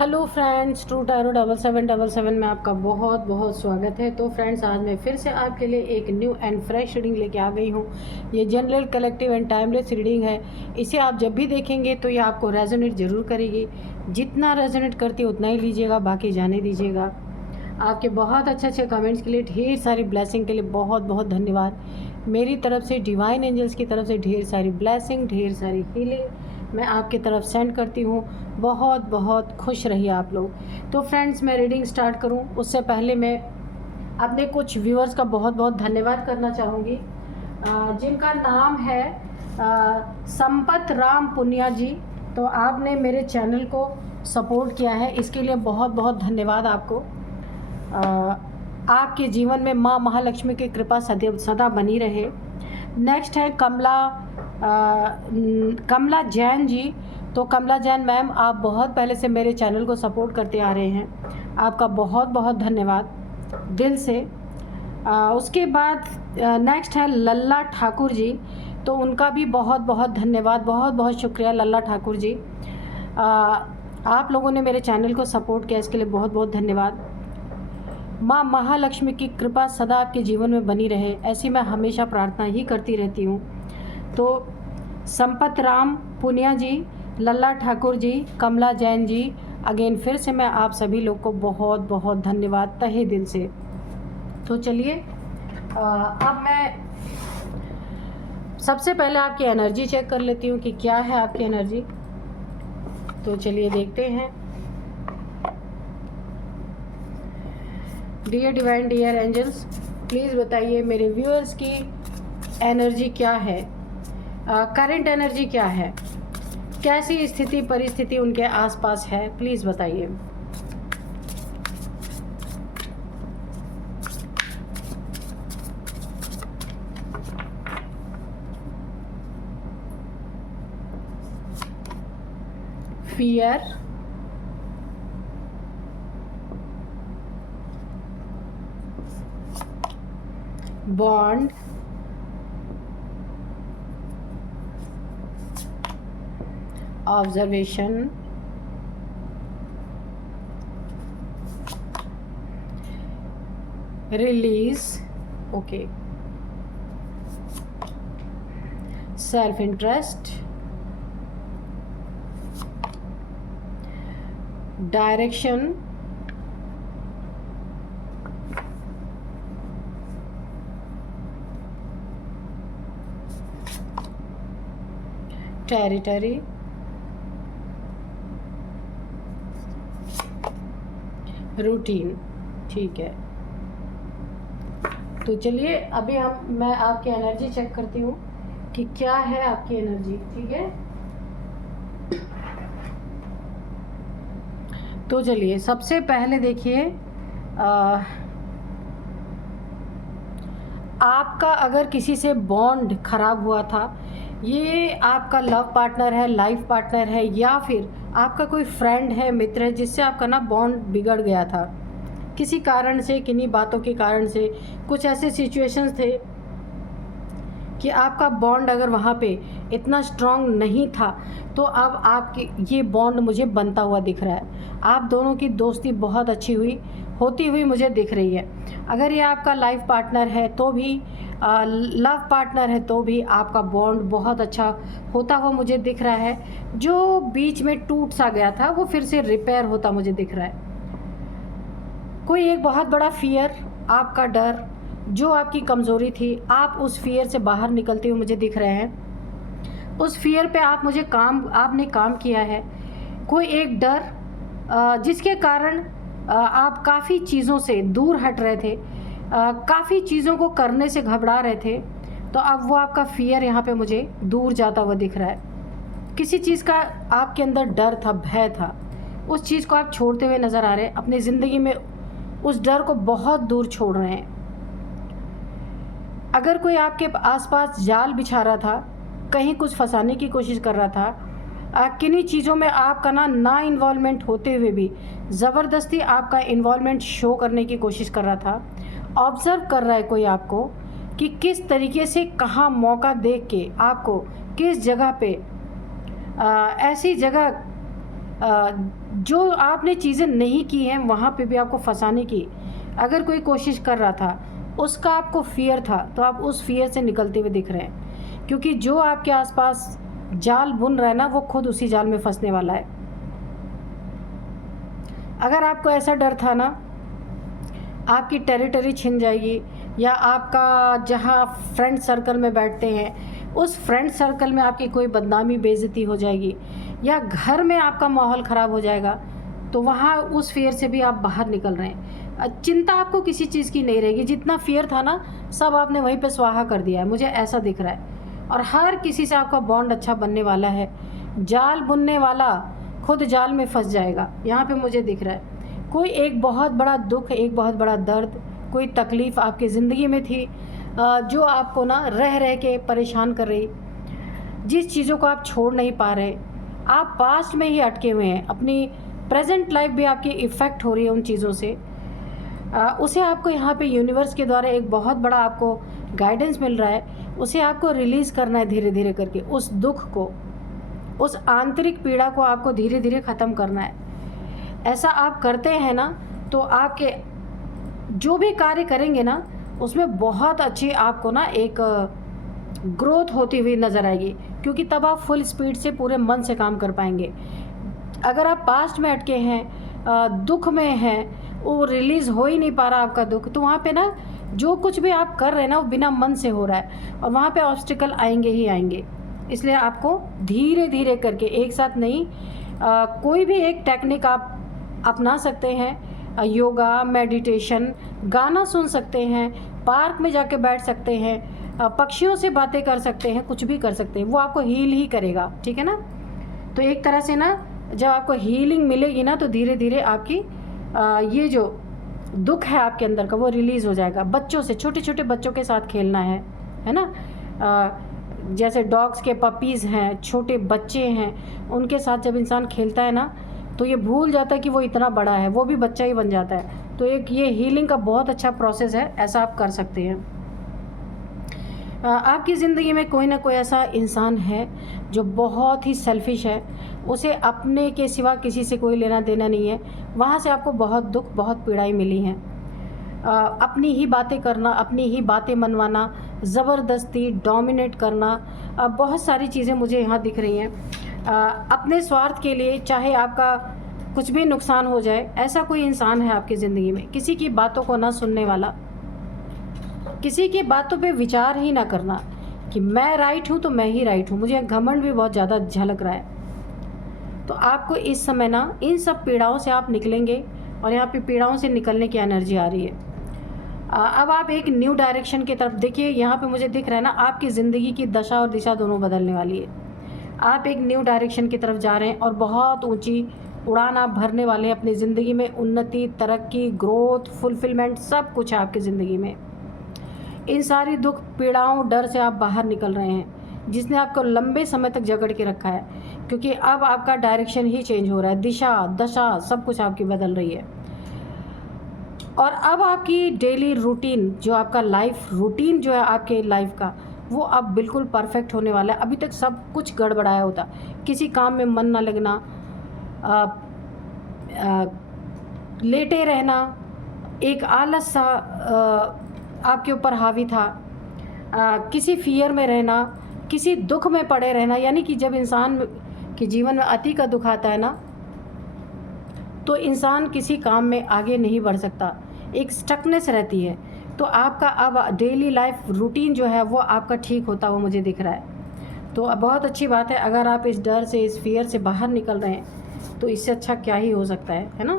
Hello friends, true tarot 7777 में आपका बहुत बहुत स्वागत है। तो फ्रेंड्स, आज मैं फिर से आपके लिए एक न्यू एंड फ्रेश रीडिंग लेके आ गई हूँ। ये general, collective and timeless reading है। इसे आप जब भी देखेंगे तो ये आपको रेजोनेट ज़रूर करेगी। जितना रेजोनेट करती है उतना ही लीजिएगा, बाकी जाने दीजिएगा। आपके बहुत अच्छे अच्छे कमेंट्स के लिए, ढेर सारी ब्लेसिंग के लिए बहुत बहुत धन्यवाद। मेरी तरफ से, डिवाइन एंजल्स की तरफ से ढेर सारी ब्लेसिंग, ढेर सारी हीलिंग मैं आपकी तरफ सेंड करती हूँ। बहुत बहुत खुश रहिए आप लोग। तो फ्रेंड्स, मैं रीडिंग स्टार्ट करूँ उससे पहले मैं अपने कुछ व्यूअर्स का बहुत बहुत धन्यवाद करना चाहूँगी, जिनका नाम है संपत राम पुनिया जी। तो आपने मेरे चैनल को सपोर्ट किया है, इसके लिए बहुत बहुत धन्यवाद आपको। आपके जीवन में माँ महालक्ष्मी की कृपा सदा बनी रहे। नेक्स्ट है कमला जैन जी। तो कमला जैन मैम, आप बहुत पहले से मेरे चैनल को सपोर्ट करते आ रहे हैं, आपका बहुत बहुत धन्यवाद दिल से। उसके बाद नेक्स्ट है लल्ला ठाकुर जी। तो उनका भी बहुत बहुत धन्यवाद, बहुत बहुत शुक्रिया लल्ला ठाकुर जी। आप लोगों ने मेरे चैनल को सपोर्ट किया, इसके लिए बहुत बहुत धन्यवाद। माँ महालक्ष्मी की कृपा सदा आपके जीवन में बनी रहे, ऐसी मैं हमेशा प्रार्थना ही करती रहती हूँ। तो संपत राम पुनिया जी, लल्ला ठाकुर जी, कमला जैन जी, अगेन फिर से मैं आप सभी लोग को बहुत बहुत धन्यवाद तहे दिल से। तो चलिए, अब मैं सबसे पहले आपकी एनर्जी चेक कर लेती हूँ कि क्या है आपकी एनर्जी। तो चलिए देखते हैं। Dear divine, dear angels, please बताइए मेरे व्यूअर्स की एनर्जी क्या है, करंट एनर्जी क्या है, कैसी स्थिति परिस्थिति उनके आसपास है, प्लीज़ बताइए। Fear, bond, observation, release, okay, self interest, direction, territory, routine. ठीक है, तो चलिए अभी मैं आपकी एनर्जी चेक करती हूँ कि क्या है आपकी एनर्जी। ठीक है, तो चलिए सबसे पहले देखिए, आपका अगर किसी से बॉन्ड खराब हुआ था, ये आपका लव पार्टनर है, लाइफ पार्टनर है, या फिर आपका कोई फ्रेंड है, मित्र है, जिससे आपका ना बॉन्ड बिगड़ गया था किसी कारण से, किन्हीं बातों के कारण से। कुछ ऐसे सिचुएशंस थे कि आपका बॉन्ड अगर वहाँ पे इतना स्ट्रांग नहीं था, तो अब आपकी ये बॉन्ड मुझे बनता हुआ दिख रहा है। आप दोनों की दोस्ती बहुत अच्छी होती हुई मुझे दिख रही है। अगर ये आपका लाइफ पार्टनर है तो भी, लव पार्टनर है तो भी, आपका बॉन्ड बहुत अच्छा होता हुआ मुझे दिख रहा है। जो बीच में टूट सा गया था वो फिर से रिपेयर होता मुझे दिख रहा है। कोई एक बहुत बड़ा फियर, आपका डर, जो आपकी कमज़ोरी थी, आप उस फियर से बाहर निकलते हुए मुझे दिख रहे हैं। उस फियर पे आपने काम किया है। कोई एक डर, जिसके कारण आप काफ़ी चीज़ों से दूर हट रहे थे, काफ़ी चीज़ों को करने से घबरा रहे थे, तो अब वो आपका फियर यहाँ पे मुझे दूर जाता हुआ दिख रहा है। किसी चीज़ का आपके अंदर डर था, भय था, उस चीज़ को आप छोड़ते हुए नज़र आ रहे हैं। अपनी ज़िंदगी में उस डर को बहुत दूर छोड़ रहे हैं। अगर कोई आपके आसपास जाल बिछा रहा था, कहीं कुछ फंसाने की कोशिश कर रहा था, किन्हीं चीज़ों में आपका ना इन्वॉल्वमेंट होते हुए भी ज़बरदस्ती आपका इन्वॉल्वमेंट शो करने की कोशिश कर रहा था, ऑब्ज़र्व कर रहा है कोई आपको कि किस तरीके से, कहाँ मौका देख के आपको किस जगह पे, ऐसी जगह जो आपने चीज़ें नहीं की हैं वहाँ पे भी आपको फंसाने की अगर कोई कोशिश कर रहा था, उसका आपको फ़ियर था, तो आप उस फ़ियर से निकलते हुए दिख रहे हैं, क्योंकि जो आपके आसपास जाल बुन रहा है ना, वो खुद उसी जाल में फंसने वाला है। अगर आपको ऐसा डर था ना, आपकी टेरिटरी छिन जाएगी, या आपका जहाँ फ्रेंड सर्कल में बैठते हैं उस फ्रेंड सर्कल में आपकी कोई बदनामी बेइज्जती हो जाएगी, या घर में आपका माहौल ख़राब हो जाएगा, तो वहाँ उस फियर से भी आप बाहर निकल रहे हैं। चिंता आपको किसी चीज़ की नहीं रहेगी, जितना फियर था ना सब आपने वहीं पे स्वाहा कर दिया है, मुझे ऐसा दिख रहा है। और हर किसी से आपका बॉन्ड अच्छा बनने वाला है। जाल बुनने वाला खुद जाल में फंस जाएगा, यहाँ पे मुझे दिख रहा है। कोई एक बहुत बड़ा दुख, एक बहुत बड़ा दर्द, कोई तकलीफ़ आपकी ज़िंदगी में थी जो आपको ना रह रह के परेशान कर रही, जिस चीज़ों को आप छोड़ नहीं पा रहे, आप पास्ट में ही अटके हुए हैं, अपनी प्रेजेंट लाइफ भी आपकी इफ़ेक्ट हो रही है उन चीज़ों से, उसे आपको यहाँ पे यूनिवर्स के द्वारा एक बहुत बड़ा आपको गाइडेंस मिल रहा है, उसे आपको रिलीज़ करना है धीरे धीरे करके। उस दुख को, उस आंतरिक पीड़ा को आपको धीरे धीरे ख़त्म करना है। ऐसा आप करते हैं ना, तो आपके जो भी कार्य करेंगे ना उसमें बहुत अच्छी आपको ना एक ग्रोथ होती हुई नज़र आएगी, क्योंकि तब आप फुल स्पीड से पूरे मन से काम कर पाएंगे। अगर आप पास्ट में अटके हैं, दुख में हैं, वो रिलीज़ हो ही नहीं पा रहा आपका दुख, तो वहाँ पे ना जो कुछ भी आप कर रहे हैं ना वो बिना मन से हो रहा है, और वहाँ पे ऑब्स्टिकल आएंगे ही आएंगे। इसलिए आपको धीरे धीरे करके, एक साथ नहीं, कोई भी एक टेक्निक आप अपना सकते हैं। योगा, मेडिटेशन, गाना सुन सकते हैं, पार्क में जाके बैठ सकते हैं, पक्षियों से बातें कर सकते हैं, कुछ भी कर सकते हैं, वो आपको हील ही करेगा, ठीक है ना। तो एक तरह से ना जब आपको हीलिंग मिलेगी ना, तो धीरे धीरे आपकी ये जो दुख है आपके अंदर का वो रिलीज़ हो जाएगा। बच्चों से, छोटे छोटे बच्चों के साथ खेलना है ना। जैसे डॉग्स के पपीज़ हैं, छोटे बच्चे हैं, उनके साथ जब इंसान खेलता है ना तो ये भूल जाता है कि वो इतना बड़ा है, वो भी बच्चा ही बन जाता है। तो एक ये हीलिंग का बहुत अच्छा प्रोसेस है, ऐसा आप कर सकते हैं। आपकी ज़िंदगी में कोई ना कोई ऐसा इंसान है जो बहुत ही सेल्फिश है, उसे अपने के सिवा किसी से कोई लेना देना नहीं है, वहाँ से आपको बहुत दुख, बहुत पीड़ाएँ मिली हैं। अपनी ही बातें करना, अपनी ही बातें मनवाना, ज़बरदस्ती डोमिनेट करना, बहुत सारी चीज़ें मुझे यहाँ दिख रही हैं। अपने स्वार्थ के लिए चाहे आपका कुछ भी नुकसान हो जाए, ऐसा कोई इंसान है आपकी ज़िंदगी में, किसी की बातों को ना सुनने वाला, किसी की बातों पे विचार ही ना करना कि मैं राइट हूँ तो मैं ही राइट हूँ। मुझे घमंड भी बहुत ज़्यादा झलक रहा है। तो आपको इस समय ना इन सब पीड़ाओं से आप निकलेंगे, और यहाँ पे पीड़ाओं से निकलने की एनर्जी आ रही है। अब आप एक न्यू डायरेक्शन की तरफ देखिए, यहाँ पे मुझे दिख रहा है ना आपकी ज़िंदगी की दशा और दिशा दोनों बदलने वाली है। आप एक न्यू डायरेक्शन की तरफ जा रहे हैं और बहुत ऊंची उड़ान आप भरने वाले हैं। अपनी ज़िंदगी में उन्नति, तरक्की, ग्रोथ, फुलफिलमेंट सब कुछ है आपकी ज़िंदगी में। इन सारी दुख, पीड़ाओं, डर से आप बाहर निकल रहे हैं, जिसने आपको लंबे समय तक जकड़ के रखा है, क्योंकि अब आपका डायरेक्शन ही चेंज हो रहा है, दिशा, दशा सब कुछ आपकी बदल रही है। और अब आपकी डेली रूटीन, जो आपका लाइफ रूटीन जो है आपके लाइफ का, वो अब बिल्कुल परफेक्ट होने वाला है। अभी तक सब कुछ गड़बड़ाया होता, किसी काम में मन ना लगना, लेटे रहना, एक आलस सा आपके ऊपर हावी था, किसी फियर में रहना, किसी दुख में पड़े रहना। यानी कि जब इंसान के जीवन में अति का दुख आता है ना, तो इंसान किसी काम में आगे नहीं बढ़ सकता, एक स्टकनेस रहती है। तो आपका अब डेली लाइफ रूटीन जो है वो आपका ठीक होता हुआ मुझे दिख रहा है। तो बहुत अच्छी बात है, अगर आप इस डर से, इस फियर से बाहर निकल रहे हैं, तो इससे अच्छा क्या ही हो सकता है ना।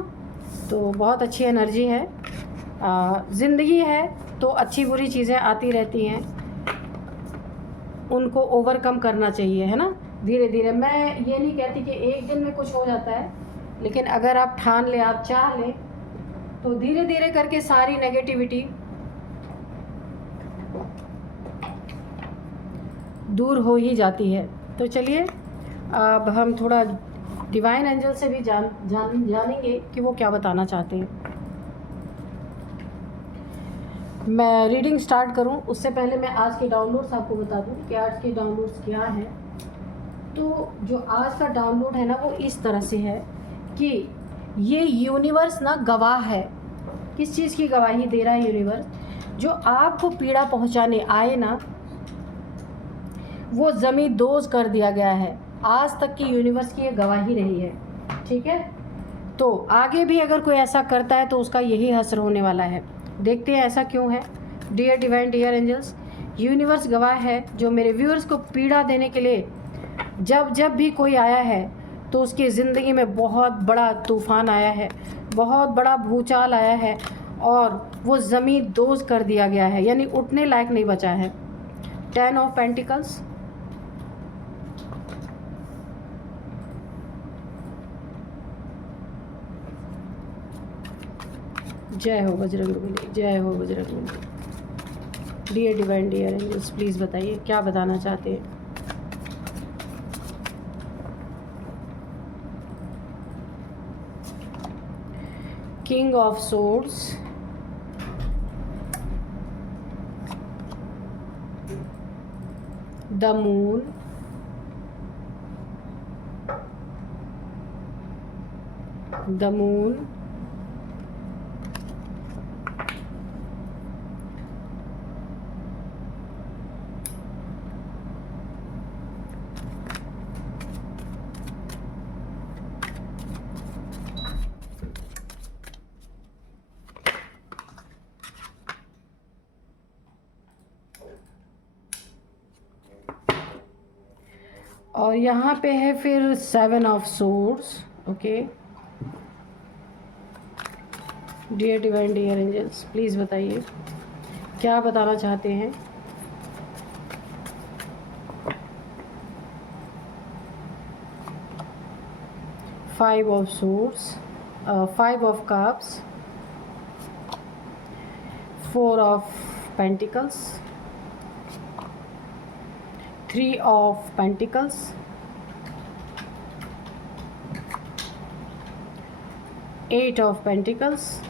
तो बहुत अच्छी एनर्जी है। ज़िंदगी है तो अच्छी बुरी चीज़ें आती रहती हैं, उनको ओवरकम करना चाहिए, है ना, धीरे धीरे। मैं ये नहीं कहती कि एक दिन में कुछ हो जाता है, लेकिन अगर आप ठान लें, आप चाह लें, तो धीरे धीरे करके सारी नेगेटिविटी दूर हो ही जाती है। तो चलिए अब हम थोड़ा डिवाइन एंजल से भी जानेंगे कि वो क्या बताना चाहते हैं। मैं रीडिंग स्टार्ट करूं उससे पहले मैं आज के डाउनलोड्स आपको बता दूं कि आज के डाउनलोड्स क्या हैं। तो जो आज का डाउनलोड है ना वो इस तरह से है कि ये यूनिवर्स ना गवाह है। किस चीज़ की गवाही दे रहा है यूनिवर्स? जो आपको पीड़ा पहुंचाने आए ना, वो ज़मीन दोज़ कर दिया गया है। आज तक की यूनिवर्स की ये गवाही रही है, ठीक है। तो आगे भी अगर कोई ऐसा करता है तो उसका यही हश्र होने वाला है। देखते हैं ऐसा क्यों है। Dear divine, dear angels, universe गवाह है, जो मेरे व्यूअर्स को पीड़ा देने के लिए जब भी कोई आया है तो उसकी ज़िंदगी में बहुत बड़ा तूफ़ान आया है, बहुत बड़ा भूचाल आया है और वो ज़मीन दोज़ कर दिया गया है, यानी उठने लायक नहीं बचा है। 10 ऑफ पेंटिकल्स, जय हो बजरंगबली, जय हो Bajrangbali. Dear divine, dear angels, please बताइए क्या बताना चाहते हैं। King of swords, the moon, the moon, और यहाँ पे है फिर 7 of swords. Okay, dear divine, dear angels, please बताइए क्या बताना चाहते हैं। Five of swords, 5 of cups, 4 of pentacles, 3 of pentacles, 8 of pentacles,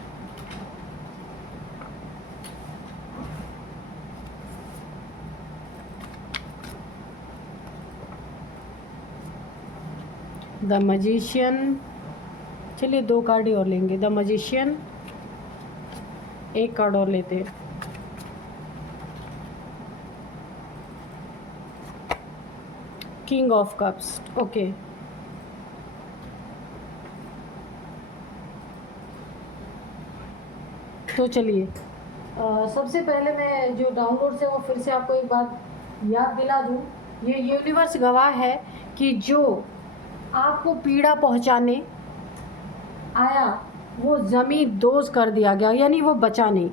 the magician. चलिए 2 कार्ड ही और लेंगे। द मैजिशियन, 1 कार्ड और लेते हैं। King of cups. ओके, तो चलिए सबसे पहले मैं जो डाउनलोड से वो फिर से आपको एक बात याद दिला दूँ। ये यूनिवर्स गवाह है कि जो आपको पीड़ा पहुंचाने आया वो ज़मीन दोज़ कर दिया गया, यानी वो बचा नहीं।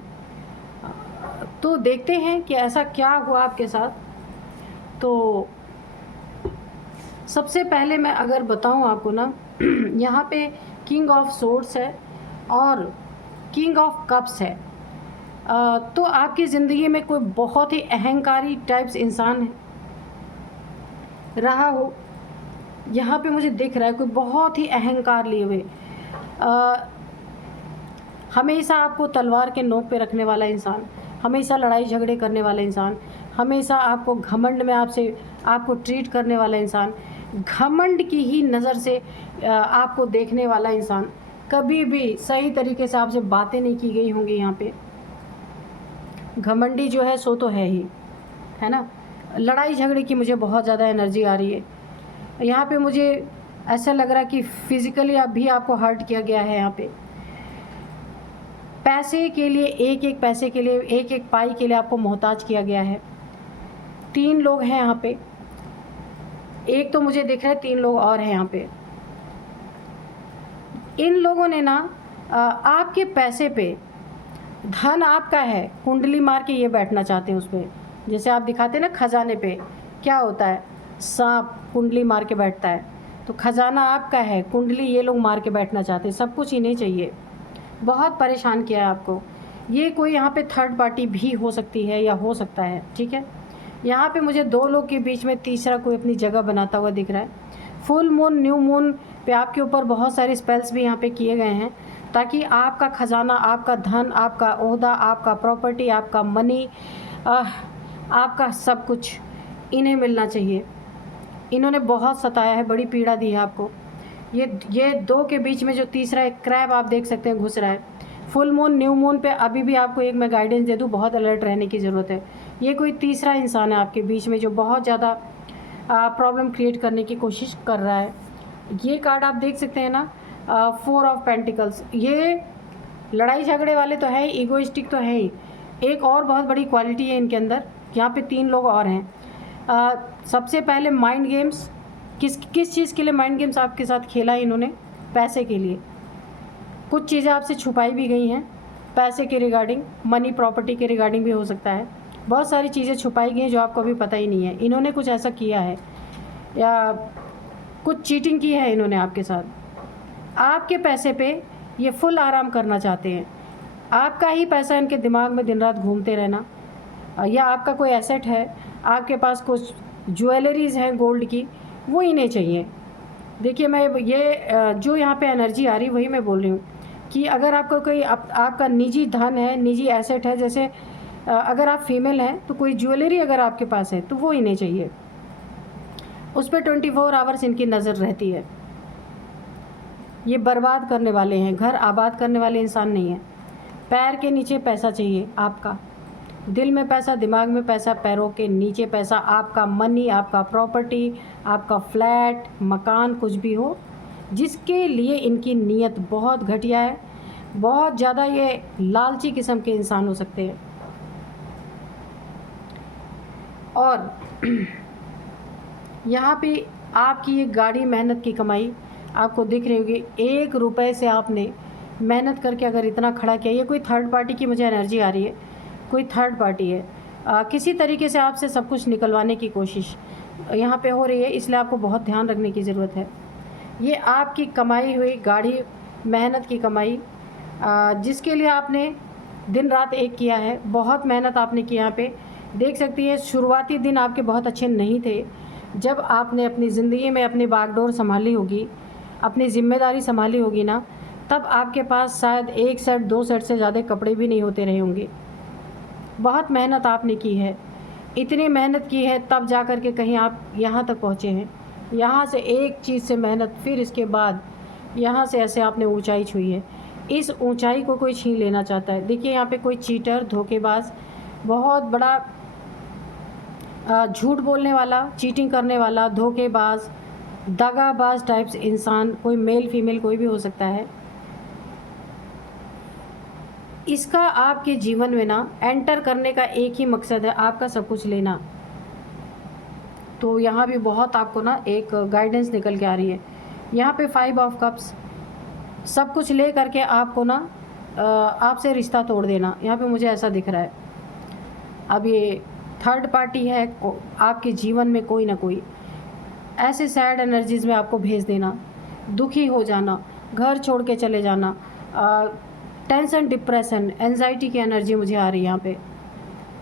तो देखते हैं कि ऐसा क्या हुआ आपके साथ। तो सबसे पहले मैं अगर बताऊं आपको ना, यहाँ पे किंग ऑफ सोर्ड्स है और किंग ऑफ कप्स है। तो आपकी ज़िंदगी में कोई बहुत ही अहंकारी टाइप्स इंसान है रहा हो। यहाँ पे मुझे दिख रहा है कोई बहुत ही अहंकार लिए हुए, हमेशा आपको तलवार के नोक पे रखने वाला इंसान, हमेशा लड़ाई झगड़े करने वाला इंसान, हमेशा आपको घमंड में आपको ट्रीट करने वाला इंसान, घमंड की ही नज़र से आपको देखने वाला इंसान, कभी भी सही तरीके से आपसे बातें नहीं की गई होंगी। यहाँ पे घमंडी जो है सो तो है ही, है ना। लड़ाई झगड़े की मुझे बहुत ज़्यादा एनर्जी आ रही है। यहाँ पे मुझे ऐसा लग रहा है कि फिज़िकली भी आपको हर्ट किया गया है। यहाँ पे पैसे के लिए, एक एक पैसे के लिए, एक एक पाई के लिए आपको मोहताज किया गया है। 3 लोग हैं यहाँ पे, एक तो मुझे दिख रहा है 3 लोग और हैं यहाँ पे। इन लोगों ने ना आपके पैसे पे, धन आपका है, कुंडली मार के ये बैठना चाहते हैं उस पर। जैसे आप दिखाते हैं ना खजाने पे क्या होता है, सांप कुंडली मार के बैठता है, तो खजाना आपका है, कुंडली ये लोग मार के बैठना चाहते हैं। सब कुछ इन्हें चाहिए, बहुत परेशान किया है आपको। ये कोई यहाँ पे थर्ड पार्टी भी हो सकती है या हो सकता है, ठीक है। यहाँ पे मुझे 2 लोग के बीच में तीसरा कोई अपनी जगह बनाता हुआ दिख रहा है। फुल मून, न्यू मून पे आपके ऊपर बहुत सारे स्पेल्स भी यहाँ पे किए गए हैं ताकि आपका खजाना, आपका धन, आपका ओहदा, आपका प्रॉपर्टी, आपका मनी, आपका सब कुछ इन्हें मिलना चाहिए। इन्होंने बहुत सताया है, बड़ी पीड़ा दी है आपको। ये दो के बीच में जो तीसरा एक क्रैब आप देख सकते हैं घुस रहा है। फुल मून, न्यू मून पे अभी भी आपको एक मैं गाइडेंस दे दूँ, बहुत अलर्ट रहने की ज़रूरत है। ये कोई तीसरा इंसान है आपके बीच में जो बहुत ज़्यादा प्रॉब्लम क्रिएट करने की कोशिश कर रहा है। ये कार्ड आप देख सकते हैं ना, 4 ऑफ पेंटिकल्स। ये लड़ाई झगड़े वाले तो है ही, ईगोइस्टिक तो है ही। एक और बहुत बड़ी क्वालिटी है इनके अंदर, यहाँ पे 3 लोग और हैं। सबसे पहले माइंड गेम्स, किस चीज़ के लिए माइंड गेम्स आपके साथ खेला है इन्होंने? पैसे के लिए। कुछ चीज़ें आपसे छुपाई भी गई हैं पैसे के रिगार्डिंग, मनी प्रॉपर्टी के रिगार्डिंग भी हो सकता है। बहुत सारी चीज़ें छुपाई गई हैं जो आपको अभी पता ही नहीं है। इन्होंने कुछ ऐसा किया है या कुछ चीटिंग की है इन्होंने आपके साथ। आपके पैसे पे ये फुल आराम करना चाहते हैं। आपका ही पैसा इनके दिमाग में दिन रात घूमते रहना, या आपका कोई एसेट है, आपके पास कुछ ज्वेलरीज़ हैं गोल्ड की, वो इन्हें चाहिए। देखिए मैं ये जो यहाँ पे एनर्जी आ रही वही मैं बोल रही हूँ कि अगर आपका कोई आपका निजी धन है, निजी एसेट है, जैसे अगर आप फीमेल हैं तो कोई ज्वेलरी अगर आपके पास है तो वो इन्हें चाहिए। उस पर 24 आवर्स इनकी नज़र रहती है। ये बर्बाद करने वाले हैं, घर आबाद करने वाले इंसान नहीं हैं। पैर के नीचे पैसा चाहिए आपका, दिल में पैसा, दिमाग में पैसा, पैरों के नीचे पैसा, आपका मनी, आपका प्रॉपर्टी, आपका फ्लैट, मकान, कुछ भी हो, जिसके लिए इनकी नीयत बहुत घटिया है। बहुत ज़्यादा ये लालची किस्म के इंसान हो सकते हैं। और यहाँ पे आपकी ये गाड़ी मेहनत की कमाई आपको दिख रही होगी। 1 रुपये से आपने मेहनत करके अगर इतना खड़ा किया, ये कोई थर्ड पार्टी की मुझे एनर्जी आ रही है, कोई थर्ड पार्टी है। किसी तरीके से आपसे सब कुछ निकलवाने की कोशिश यहाँ पे हो रही है, इसलिए आपको बहुत ध्यान रखने की ज़रूरत है। ये आपकी कमाई हुई गाड़ी, मेहनत की कमाई, जिसके लिए आपने दिन रात एक किया है, बहुत मेहनत आपने की। यहाँ पे देख सकती है शुरुआती दिन आपके बहुत अच्छे नहीं थे। जब आपने अपनी ज़िंदगी में अपनी बागडोर संभाली होगी, अपनी ज़िम्मेदारी संभाली होगी ना, तब आपके पास शायद 1 सेट 2 सेट से ज़्यादा कपड़े भी नहीं होते रहे होंगे। बहुत मेहनत आपने की है, इतनी मेहनत की है तब जा कर के कहीं आप यहाँ तक पहुँचे हैं। यहाँ से एक चीज़ से मेहनत, फिर इसके बाद यहाँ से ऐसे आपने ऊंचाई छुई है। इस ऊंचाई को कोई छीन लेना चाहता है। देखिए यहाँ पे कोई चीटर, धोखेबाज, बहुत बड़ा झूठ बोलने वाला, चीटिंग करने वाला, धोखेबाज, दगाबाज टाइप्स इंसान, कोई मेल फीमेल कोई भी हो सकता है। इसका आपके जीवन में ना एंटर करने का एक ही मकसद है, आपका सब कुछ लेना। तो यहाँ भी बहुत आपको ना एक गाइडेंस निकल के आ रही है। यहाँ पे 5 ऑफ कप्स, सब कुछ ले करके आपको ना आपसे रिश्ता तोड़ देना, यहाँ पे मुझे ऐसा दिख रहा है। अब ये थर्ड पार्टी है, आपके जीवन में कोई ना कोई ऐसे सैड एनर्जीज़ में आपको भेज देना, दुखी हो जाना, घर छोड़ के चले जाना, टेंशन, डिप्रेशन, एंजाइटी की एनर्जी मुझे आ रही है। यहाँ पे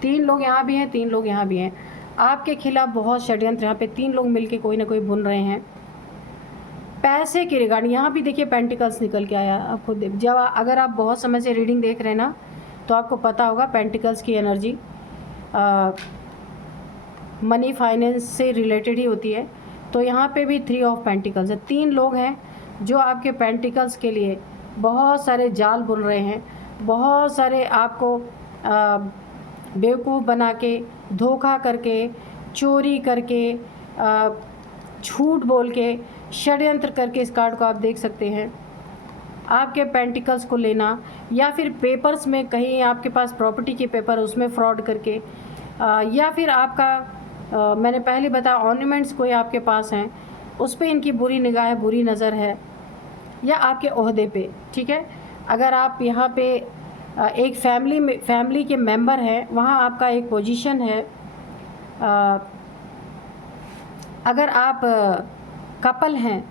3 लोग यहाँ भी हैं, 3 लोग यहाँ भी हैं। आपके खिलाफ बहुत षड्यंत्र, यहाँ पे 3 लोग मिलके कोई ना कोई बुन रहे हैं पैसे के रिगार्डिंग। यहाँ भी देखिए पेंटिकल्स निकल के आया आपको। जब अगर आप बहुत समय से रीडिंग देख रहे हैं ना, तो आपको पता होगा पेंटिकल्स की एनर्जी मनी फाइनेंस से रिलेटेड ही होती है। तो यहाँ पे भी 3 ऑफ पेंटिकल्स है। 3 लोग हैं जो आपके पेंटिकल्स के लिए बहुत सारे जाल बुन रहे हैं, बहुत सारे आपको बेवकूफ़ बना के, धोखा करके, चोरी करके, झूठ बोल के, षड्यंत्र करके, इस कार्ड को आप देख सकते हैं, आपके पेंटिकल्स को लेना, या फिर पेपर्स में कहीं आपके पास प्रॉपर्टी के पेपर, उसमें फ्रॉड करके, या फिर आपका मैंने पहले बताया ऑर्नामेंट्स कोई आपके पास हैं, उस पर इनकी बुरी निगाह है, बुरी नज़र है, या आपके ओहदे पे। ठीक है, अगर आप यहाँ पे एक फैमिली के मेंबर हैं, वहाँ आपका एक पोजीशन है। अगर आप कपल हैं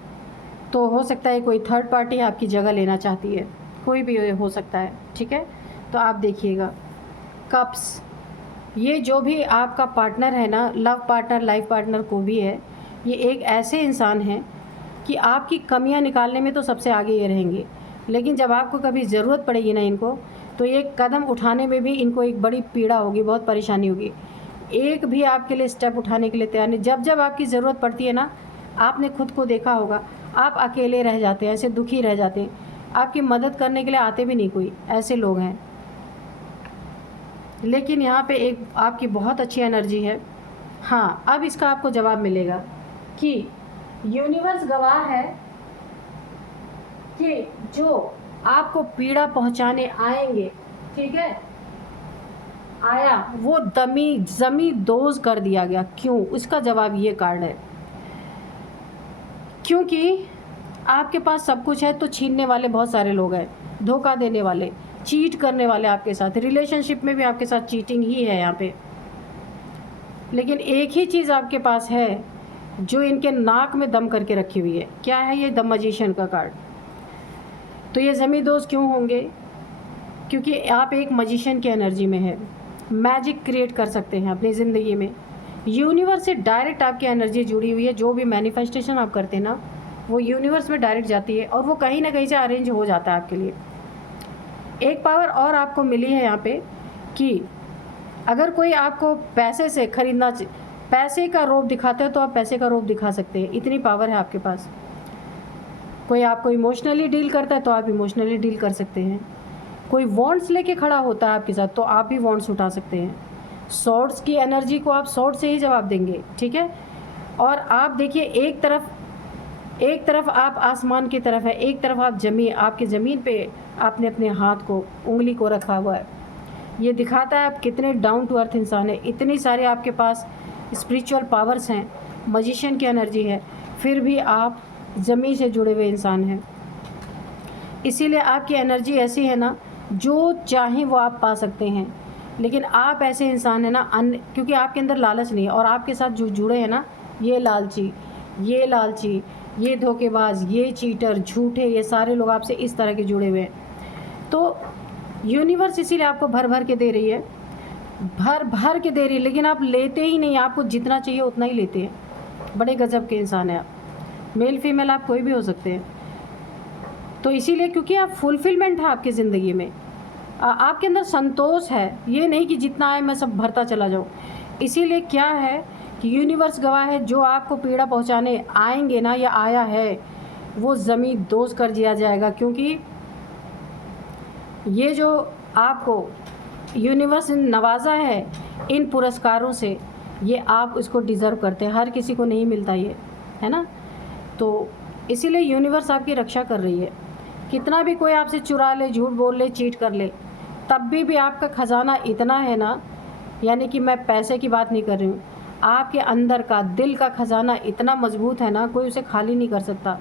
तो हो सकता है कोई थर्ड पार्टी आपकी जगह लेना चाहती है, कोई भी हो सकता है। ठीक है, तो आप देखिएगा कप्स, ये जो भी आपका पार्टनर है ना, लव पार्टनर, लाइफ पार्टनर को भी है, ये एक ऐसे इंसान हैं कि आपकी कमियां निकालने में तो सबसे आगे ये रहेंगे, लेकिन जब आपको कभी ज़रूरत पड़ेगी ना इनको, तो ये कदम उठाने में भी इनको एक बड़ी पीड़ा होगी, बहुत परेशानी होगी। एक भी आपके लिए स्टेप उठाने के लिए तैयार नहीं। जब जब आपकी ज़रूरत पड़ती है ना, आपने खुद को देखा होगा, आप अकेले रह जाते हैं, ऐसे दुखी रह जाते हैं, आपकी मदद करने के लिए आते भी नहीं कोई, ऐसे लोग हैं। लेकिन यहाँ पे एक आपकी बहुत अच्छी एनर्जी है। हाँ, अब इसका आपको जवाब मिलेगा कि यूनिवर्स गवाह है कि जो आपको पीड़ा पहुंचाने आएंगे, ठीक है, आया वो जमी दोज कर दिया गया। क्यों? इसका जवाब ये कार्ड है, क्योंकि आपके पास सब कुछ है तो छीनने वाले बहुत सारे लोग हैं, धोखा देने वाले, चीट करने वाले आपके साथ, रिलेशनशिप में भी आपके साथ चीटिंग ही है यहाँ पे। लेकिन एक ही चीज़ आपके पास है जो इनके नाक में दम करके रखी हुई है। क्या है ये? द मैजिशियन का कार्ड। तो ये ज़मी दोस्त क्यों होंगे? क्योंकि आप एक मैजिशियन की एनर्जी में है, मैजिक क्रिएट कर सकते हैं अपनी ज़िंदगी में। यूनिवर्स से डायरेक्ट आपकी एनर्जी जुड़ी हुई है, जो भी मैनिफेस्टेशन आप करते हैं ना, वो यूनिवर्स में डायरेक्ट जाती है और वो कहीं ना कहीं से अरेंज हो जाता है आपके लिए। एक पावर और आपको मिली है यहाँ पे कि अगर कोई आपको पैसे से खरीदना, पैसे का रोब दिखाते हो तो आप पैसे का रोब दिखा सकते हैं, इतनी पावर है आपके पास। कोई आपको इमोशनली डील करता है तो आप इमोशनली डील कर सकते हैं। कोई वॉन्ट्स लेके खड़ा होता है आपके साथ तो आप भी वॉन्ट्स उठा सकते हैं। सॉर्ड्स की एनर्जी को आप सॉर्ड से ही जवाब देंगे, ठीक है। और आप देखिए, एक तरफ आप आसमान की तरफ है, एक तरफ आप आपके ज़मीन पे आपने अपने हाथ को, उंगली को रखा हुआ है। ये दिखाता है आप कितने डाउन टू अर्थ इंसान है। इतनी सारे आपके पास स्पिरिचुअल पावर्स हैं, मैजिशियन की एनर्जी है, फिर भी आप ज़मीन से जुड़े हुए इंसान हैं। इसीलिए आपकी एनर्जी ऐसी है ना, जो चाहें वो आप पा सकते हैं। लेकिन आप ऐसे इंसान हैं ना, क्योंकि आपके अंदर लालच नहीं है और आपके साथ जो जुड़े हैं ना, ये लालची, ये धोखेबाज, ये चीटर, झूठे, ये सारे लोग आपसे इस तरह के जुड़े हुए हैं। तो यूनिवर्स इसीलिए आपको भर भर के दे रही है, भर भर के दे रही है, लेकिन आप लेते ही नहीं। आपको जितना चाहिए उतना ही लेते हैं। बड़े गजब के इंसान हैं आप, मेल फीमेल आप कोई भी हो सकते हैं। तो इसीलिए, क्योंकि आप फुलफिलमेंट है आपकी ज़िंदगी में, आपके अंदर संतोष है, ये नहीं कि जितना आए मैं सब भरता चला जाऊँ। इसीलिए क्या है कि यूनिवर्स गवाह है, जो आपको पीड़ा पहुंचाने आएंगे ना या आया है, वो ज़मीन दोज कर दिया जाएगा। क्योंकि ये जो आपको यूनिवर्स ने नवाजा है इन पुरस्कारों से, ये आप इसको डिज़र्व करते हैं। हर किसी को नहीं मिलता ये, है ना। तो इसीलिए यूनिवर्स आपकी रक्षा कर रही है। कितना भी कोई आपसे चुरा ले, झूठ बोल ले, चीट कर ले, तब भी आपका ख़जाना इतना है ना, यानी कि मैं पैसे की बात नहीं कर रही हूँ, आपके अंदर का दिल का ख़जाना इतना मजबूत है ना, कोई उसे खाली नहीं कर सकता।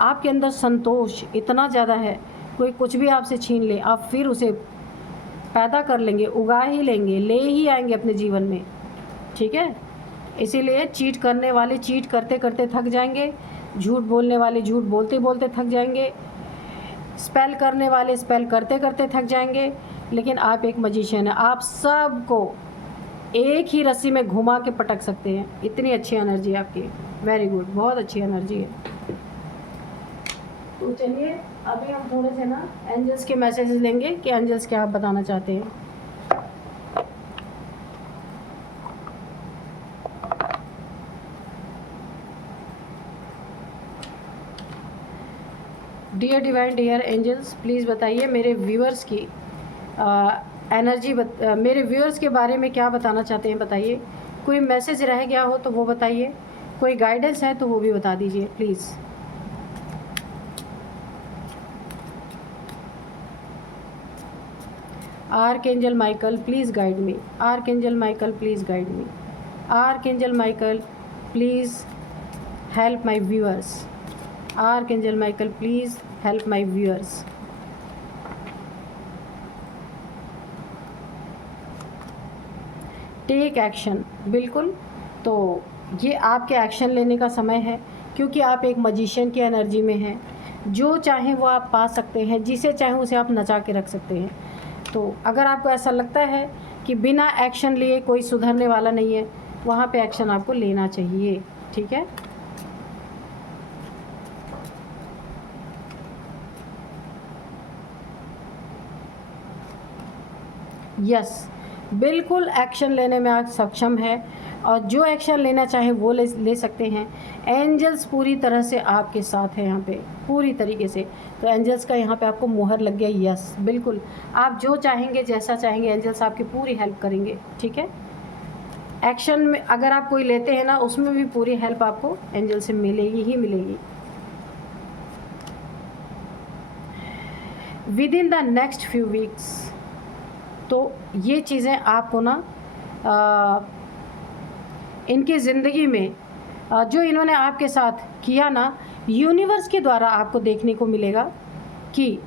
आपके अंदर संतोष इतना ज़्यादा है, कोई कुछ भी आपसे छीन ले, आप फिर उसे पैदा कर लेंगे, उगा ही लेंगे, ले ही आएंगे अपने जीवन में, ठीक है। इसीलिए चीट करने वाले चीट करते करते थक जाएंगे, झूठ बोलने वाले झूठ बोलते बोलते थक जाएंगे, स्पेल करने वाले स्पेल करते करते थक जाएंगे। लेकिन आप एक मैजिशियन हैं, आप सबको एक ही रस्सी में घुमा के पटक सकते हैं। इतनी अच्छी एनर्जी है आपकी, वेरी गुड, बहुत अच्छी एनर्जी है। तो चलिए अभी हम थोड़े से ना एंजल्स के मैसेजेस लेंगे कि एंजल्स क्या आप बताना चाहते हैं। Dear divine, dear angels, please बताइए मेरे व्यूअर्स की एनर्जी, मेरे व्यूअर्स के बारे में क्या बताना चाहते हैं, बताइए। कोई मैसेज रह गया हो तो वो बताइए, कोई गाइडेंस है तो वो भी बता दीजिए please. Archangel Michael, please guide me. Archangel Michael, please guide me. Archangel Michael, please help my viewers. Archangel Michael, please help my viewers. Take action, बिल्कुल। तो ये आपके एक्शन लेने का समय है, क्योंकि आप एक मैजिशियन की एनर्जी में हैं। जो चाहें वो आप पा सकते हैं, जिसे चाहें उसे आप नचा के रख सकते हैं। तो अगर आपको ऐसा लगता है कि बिना एक्शन लिए कोई सुधरने वाला नहीं है, वहाँ पे एक्शन आपको लेना चाहिए, ठीक है। यस, बिल्कुल एक्शन लेने में आप सक्षम है और जो एक्शन लेना चाहे वो ले सकते हैं। एंजल्स पूरी तरह से आपके साथ है यहाँ पे, पूरी तरीके से। तो एंजल्स का यहाँ पे आपको मुहर लग गया, यस बिल्कुल, आप जो चाहेंगे जैसा चाहेंगे एंजल्स आपकी पूरी हेल्प करेंगे, ठीक है। एक्शन में अगर आप कोई लेते हैं ना, उसमें भी पूरी हेल्प आपको एंजल से मिलेगी ही मिलेगी। With in the next few weeks, तो ये चीज़ें आपको ना इनकी ज़िंदगी में जो इन्होंने आपके साथ किया ना, यूनिवर्स के द्वारा आपको देखने को मिलेगा कि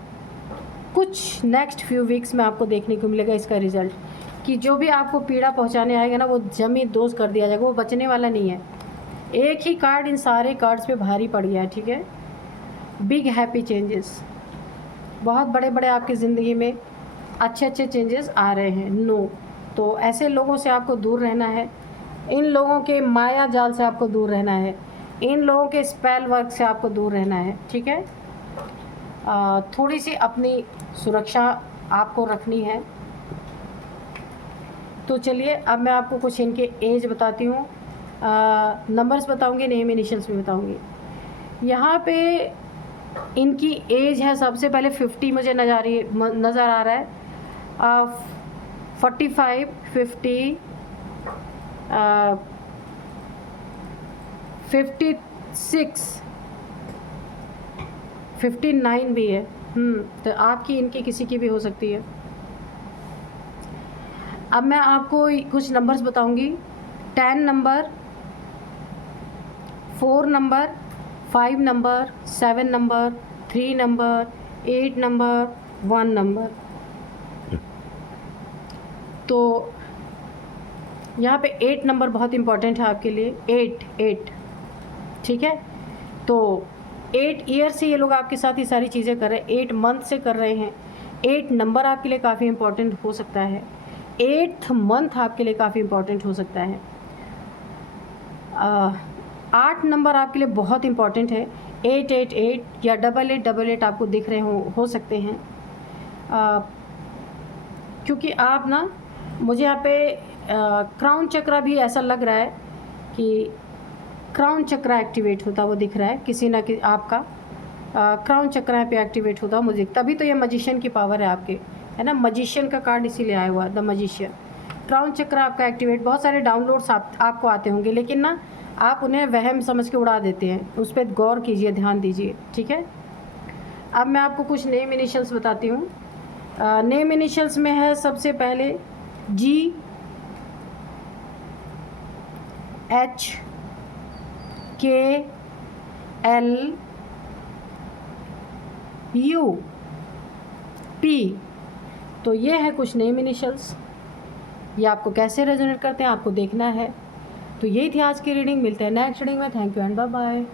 कुछ नेक्स्ट फ्यू वीक्स में आपको देखने को मिलेगा इसका रिज़ल्ट, कि जो भी आपको पीड़ा पहुंचाने आएगा ना, वो जमी दोष कर दिया जाएगा, वो बचने वाला नहीं है। एक ही कार्ड इन सारे कार्ड्स पे भारी पड़ गया है, ठीक है। बिग हैप्पी चेंजेस, बहुत बड़े बड़े आपकी ज़िंदगी में अच्छे अच्छे चेंजेस आ रहे हैं। नो, तो ऐसे लोगों से आपको दूर रहना है, इन लोगों के माया जाल से आपको दूर रहना है, इन लोगों के स्पेल वर्क से आपको दूर रहना है, ठीक है। थोड़ी सी अपनी सुरक्षा आपको रखनी है। तो चलिए अब मैं आपको कुछ इनके एज बताती हूँ, नंबर्स बताऊँगी, नेम इनिशियल्स भी बताऊँगी। यहाँ पे इनकी एज है, सबसे पहले 50 मुझे नज़र आ रहा है, 45, 50, 56, 59 भी है। तो आपकी इनकी किसी की भी हो सकती है। अब मैं आपको कुछ नंबर्स बताऊंगी। 10 number, 4 number, 5 number, 7 number, 3 number, 8 number, 1 number. तो यहाँ पे 8 नंबर बहुत इम्पॉर्टेंट है आपके लिए। 8, ठीक है। तो 8 ईयर से ये लोग आपके साथ ये सारी चीज़ें कर रहे हैं, 8 मंथ से कर रहे हैं। 8 नंबर आपके लिए काफ़ी इम्पॉर्टेंट हो सकता है। 8th मंथ आपके लिए काफ़ी इम्पॉर्टेंट हो सकता है। 8 नंबर आपके लिए बहुत इम्पॉर्टेंट है। 888 या 8888 आपको दिख रहे हो सकते हैं, क्योंकि आप ना, मुझे यहाँ पे क्राउन चक्रा भी ऐसा लग रहा है कि क्राउन चक्रा एक्टिवेट होता वो दिख रहा है, किसी ना कि आपका क्राउन चक्रा पे एक्टिवेट होता मुझे, तभी तो ये मजिशियन की पावर है आपके, है ना। मजिशियन का कार्ड इसीलिए आया हुआ, द मजिशियन। क्राउन चक्रा आपका एक्टिवेट, बहुत सारे डाउनलोड्स आपको आते होंगे, लेकिन ना आप उन्हें वहम समझ के उड़ा देते हैं, उस पर गौर कीजिए, ध्यान दीजिए, ठीक है। अब मैं आपको कुछ नेम इनिशियल्स बताती हूँ। नेम इनिशियल्स में है सबसे पहले G, H, K, L, U, P। तो ये है कुछ नेम इनिशियल्स, ये आपको कैसे रेजोनेट करते हैं आपको देखना है। तो यही थी आज की रीडिंग, मिलते हैं नेक्स्ट रीडिंग में। Thank you and bye bye.